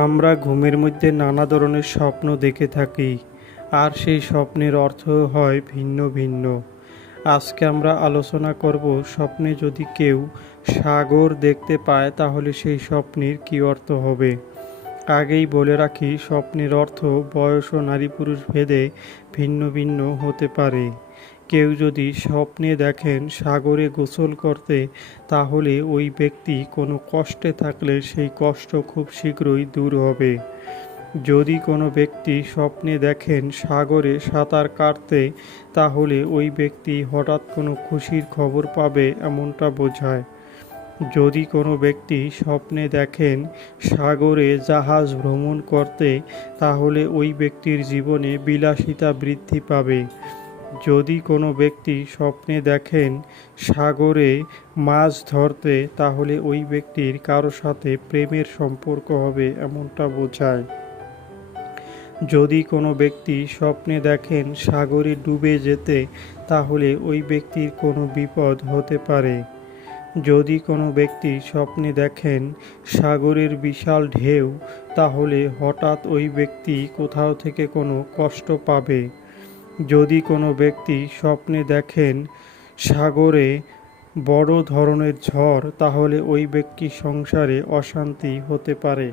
আমরা ঘুমের মধ্যে নানা ধরনের স্বপ্ন দেখে থাকি, আর সেই স্বপ্নের অর্থ হয় ভিন্ন ভিন্ন। আজকে আমরা আলোচনা করব স্বপ্নে যদি কেউ সাগর দেখতে পায়, তাহলে সেই স্বপ্নের কী অর্থ হবে? আগেই বলে রাখি, স্বপ্নের অর্থ বয়স ও নারী পুরুষ ভেদে ভিন্ন ভিন্ন হতে পারে। কেউ যদি স্বপ্নে দেখেন সাগরে গোসল করতে, তাহলে ওই ব্যক্তি কোনো কষ্টে থাকলে সেই কষ্ট খুব শীঘ্রই দূর হবে। যদি কোনো ব্যক্তি স্বপ্নে দেখেন সাগরে সাঁতার কাটতে, তাহলে ওই ব্যক্তি হঠাৎ কোনো খুশির খবর পাবে এমনটা বোঝায়। যদি কোনো ব্যক্তি স্বপ্নে দেখেন সাগরে জাহাজ ভ্রমণ করতে, তাহলে ওই ব্যক্তির জীবনে বিলাসিতা বৃদ্ধি পাবে। যদি কোনো ব্যক্তি স্বপ্নে দেখেন সাগরে মাছ ধরতে, তাহলে ওই ব্যক্তির কারও সাথে প্রেমের সম্পর্ক হবে এমনটা বোঝায়। যদি কোনো ব্যক্তি স্বপ্নে দেখেন সাগরে ডুবে যেতে, তাহলে ওই ব্যক্তির কোনো বিপদ হতে পারে। যদি কোনো ব্যক্তি স্বপ্নে দেখেন সাগরের বিশাল ঢেউ, তাহলে হঠাৎ ওই ব্যক্তি কোথাও থেকে কোনো কষ্ট পাবে। যদি কোনো ব্যক্তি স্বপ্নে দেখেন সাগরে বড় ধরনের ঝড়, তাহলে ওই ব্যক্তি সংসারে অশান্তি হতে পারে।